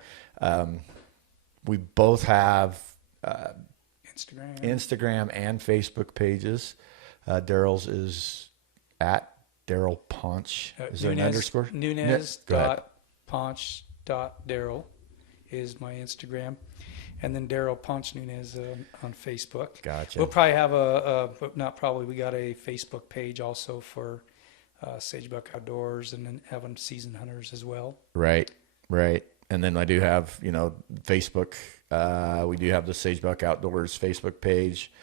we both have Instagram and Facebook pages. Darrell's is at Darrell Ponch. Is there an underscore? Nunez.ponch.Darrell is my Instagram. And then Darrell Ponch Nunez on Facebook. Gotcha. We'll probably have we got a Facebook page also for Sagebrook Outdoors, and then having season hunters as well. Right. And then I do have, Facebook. We do have the Sagebrook Outdoors Facebook page.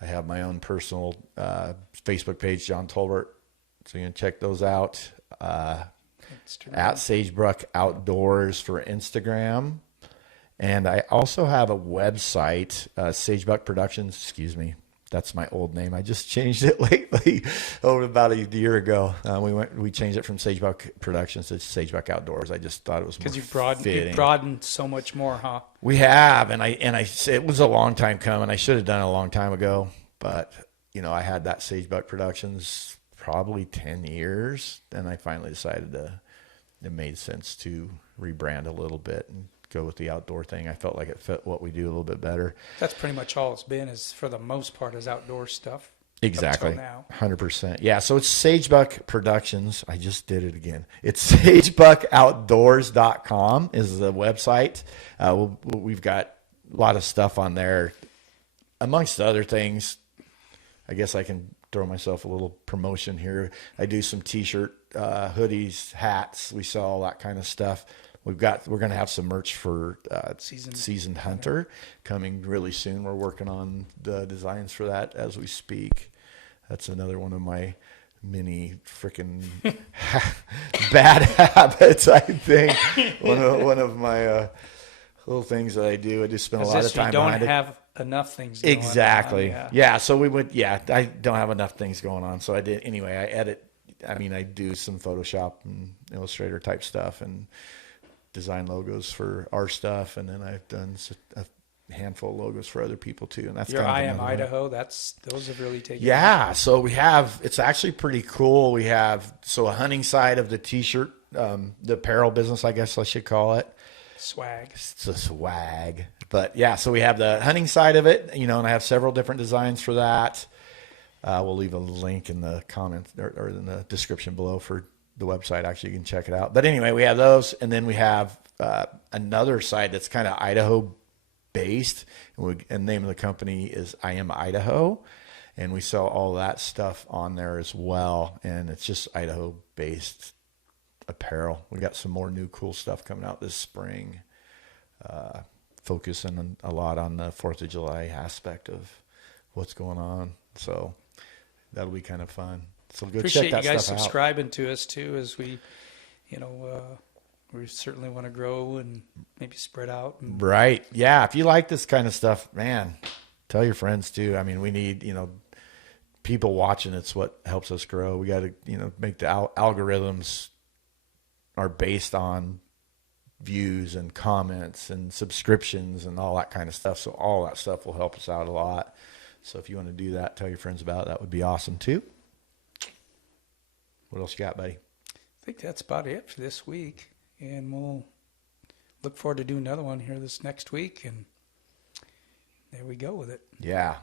I have my own personal Facebook page, John Tolbert. So you can check those out. At Sagebrook Outdoors for Instagram. And I also have a website, Sagebrook Productions. Excuse me. That's my old name. I just changed it lately, about a year ago. We changed it from Sagebrook Productions to Sagebrook Outdoors. I just thought it was more because you've broadened so much more, huh? We have, and it was a long time coming. I should have done it a long time ago, but I had that Sagebrook Productions probably 10 years, and I finally decided it made sense to rebrand a little bit and go with the outdoor thing. I felt like it fit what we do a little bit better. That's pretty much all it's been, is for the most part, is outdoor stuff. Exactly. 100%. Yeah. So it's Sagebrook Productions. I just did it again. It's sagebrookoutdoors.com is the website. We've got a lot of stuff on there, amongst other things. I guess I can throw myself a little promotion here. I do some t-shirt, hoodies, hats. We sell all that kind of stuff. We're going to have some merch for Seasoned Hunter coming really soon. We're working on the designs for that as we speak. That's another one of my many freaking bad habits, I think. One of my little things that I do. I just spend a lot of time on it. You don't have enough things going on. Exactly. Yeah. So I don't have enough things going on. So I did. Anyway, I edit. I do some Photoshop and Illustrator type stuff and design logos for our stuff. And then I've done a handful of logos for other people too. And that's your I Am Idaho. Those have really taken. Yeah. So it's actually pretty cool. We have, a hunting side of the t-shirt, the apparel business, I guess I should call it. Swag. It's a swag. But yeah, so we have the hunting side of it, and I have several different designs for that. We'll leave a link in the comments or in the description below for the website. Actually, you can check it out. But anyway, we have those, and then we have another side that's kind of Idaho based, and the name of the company is I Am Idaho, and we sell all that stuff on there as well. And it's just Idaho based apparel. We got some more new cool stuff coming out this spring, focusing a lot on the 4th of July aspect of what's going on. So that'll be kind of fun. So go Appreciate check that you guys stuff out. subscribing to us too, as we, we certainly want to grow and maybe spread out. And Right. Yeah. If you like this kind of stuff, man, tell your friends too. I mean, we need, people watching. It's what helps us grow. We got to, make the algorithms are based on views and comments and subscriptions and all that kind of stuff. So all that stuff will help us out a lot. So if you want to do that, tell your friends about it. That would be awesome too. What else you got, buddy? I think that's about it for this week. And we'll look forward to doing another one here this next week. And there we go with it. Yeah.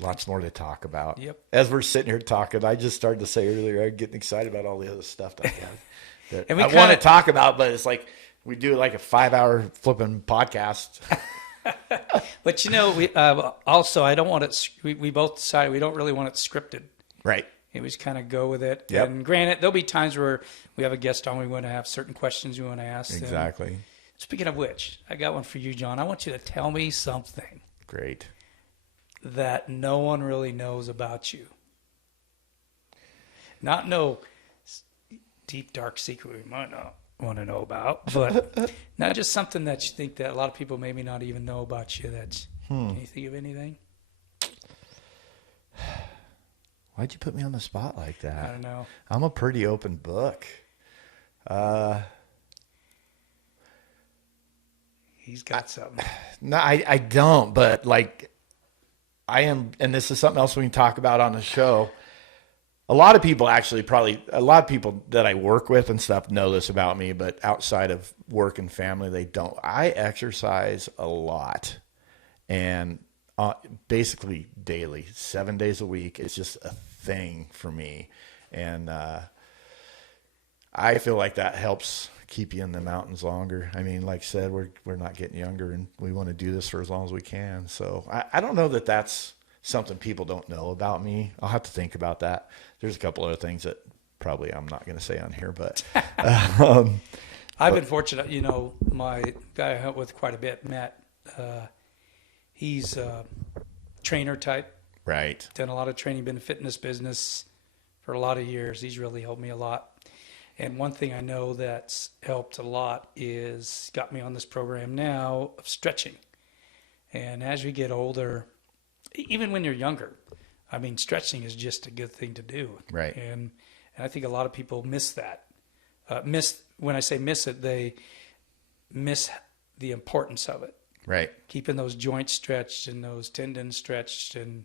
Lots more to talk about. Yep. As we're sitting here talking, I just started to say earlier, I'm getting excited about all the other stuff that And we I want to talk about, but it's like we do like a 5-hour flipping podcast. But we also, I don't want it. We both decided we don't really want it scripted. Right. We just kind of go with it. Yep. And granted, there'll be times where we have a guest on, we want to have certain questions we want to ask. Exactly. And speaking of which, I got one for you, John. I want you to tell me something Great. that no one really knows about you. Not no deep, dark secret we might not want to know about, but not just something that you think that a lot of people maybe not even know about you. Can you think of anything? Why'd you put me on the spot like that? I don't know. I'm a pretty open book. He's got something. No, I don't, but like I am, and this is something else we can talk about on the show. A lot of people that I work with and stuff know this about me, but outside of work and family, they don't. I exercise a lot, and basically daily, 7 days a week. It's just a thing for me, and I feel like that helps keep you in the mountains longer. I mean, like I said, we're not getting younger, and we want to do this for as long as we can. So I don't know that that's something people don't know about me. I'll have to think about that. There's a couple other things that probably I'm not going to say on here, but I've been fortunate. My guy I hunt with quite a bit, Matt, he's a trainer type. Right. Done a lot of training, been in the fitness business for a lot of years. He's really helped me a lot. And one thing I know that's helped a lot is got me on this program now of stretching. And as we get older, even when you're younger, I mean, stretching is just a good thing to do. Right. And I think a lot of people miss that. When I say miss it, they miss the importance of it. Right. Keeping those joints stretched and those tendons stretched and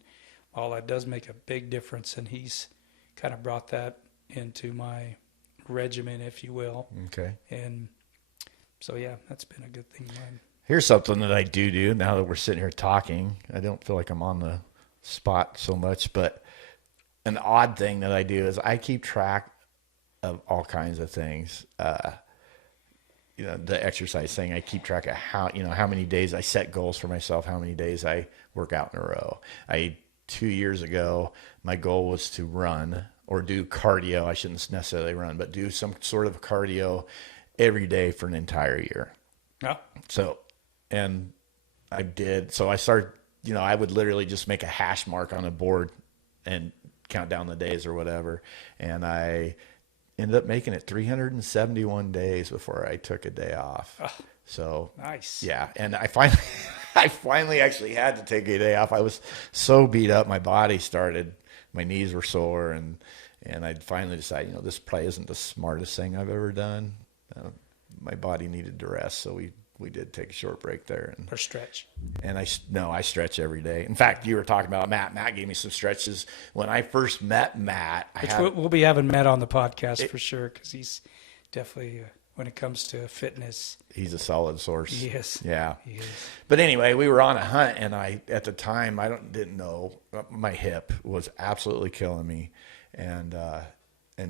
all that does make a big difference. And he's kind of brought that into my regimen, if you will. Okay. And so, yeah, that's been a good thing of mine. Here's something that I do now that we're sitting here talking. I don't feel like I'm on the spot so much, but an odd thing that I do is I keep track of all kinds of things. The exercise thing, I keep track of how many days I set goals for myself, how many days I work out in a row. 2 years ago, my goal was to run or do cardio. I shouldn't necessarily run, but do some sort of cardio every day for an entire year. Yeah. So, and I did. So I started, I would literally just make a hash mark on a board and count down the days or whatever. And I ended up making it 371 days before I took a day off. Oh, so nice. Yeah. And I finally actually had to take a day off. I was so beat up. My knees were sore, and I finally decided, this probably isn't the smartest thing I've ever done. My body needed to rest, so we did take a short break there. Or stretch. And I stretch every day. In fact, you were talking about Matt. Matt gave me some stretches. When I first met Matt, we'll be having Matt on the podcast for sure, because he's definitely, when it comes to fitness, he's a solid source. Yes. Yeah. He is. But anyway, we were on a hunt, and at the time, didn't know, my hip was absolutely killing me. And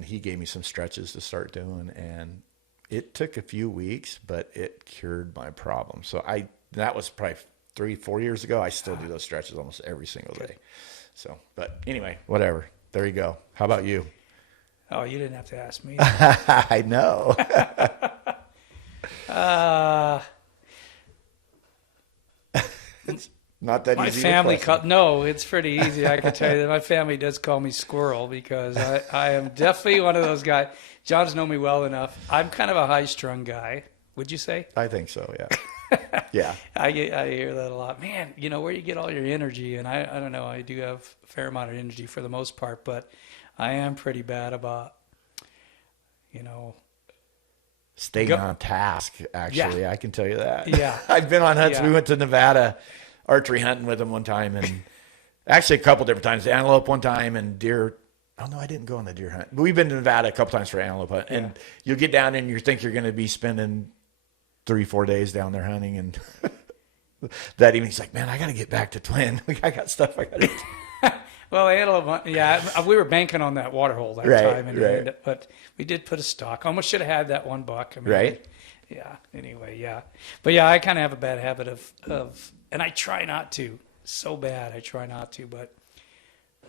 he gave me some stretches to start doing, and it took a few weeks, but it cured my problem. So that was probably 3-4 years ago, I still do those stretches almost every single day. So, but anyway, whatever. There you go. How about you? Oh, you didn't have to ask me. I know. It's not that My easy. family no, it's pretty easy. I can tell you that my family does call me Squirrel because I am definitely one of those guys. John's known me well enough. I'm kind of a high-strung guy. Would you say? I think so. Yeah. Yeah. I hear that a lot. Man, where you get all your energy, and I don't know. I do have a fair amount of energy for the most part, but I am pretty bad about, staying on task. Actually, I can tell you that. Yeah. I've been on hunts. Yeah. We went to Nevada archery hunting with them one time, and actually a couple different times. Antelope one time, and deer. Oh no, I didn't go on the deer hunt. But we've been to Nevada a couple times for antelope hunt, and you'll get down and you think you're going to be spending 3-4 days down there hunting, and that evening he's like, "Man, I got to get back to Twin. I got stuff I got to do." Well, antelope, we were banking on that water hole that time, and but we did put a stock. Almost should have had that one buck. I mean, right? Yeah. Anyway, yeah, but yeah, I kind of have a bad habit of, and I try not to. So bad, I try not to, but.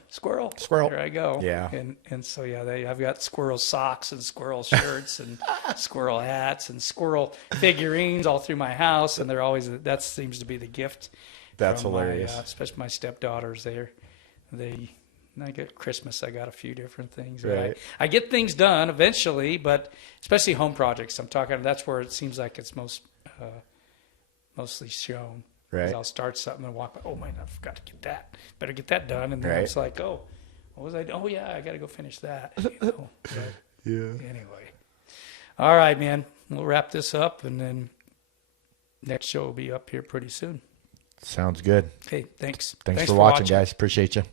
Squirrel. Here I go. Yeah. And so I've got squirrel socks and squirrel shirts and squirrel hats and squirrel figurines all through my house, and they're always that seems to be the gift. That's hilarious. Especially my stepdaughters. I get Christmas. I got a few different things. Right. I get things done eventually, but especially home projects. I'm talking. That's where it seems like it's mostly shown. Right. I'll start something and walk by. Oh, man, I forgot to get that. Better get that done. And then it's like, oh, what was I doing? Oh, yeah, I got to go finish that. Yeah. Anyway. All right, man. We'll wrap this up, and then next show will be up here pretty soon. Sounds good. Okay, thanks. Thanks for watching, guys. Appreciate you.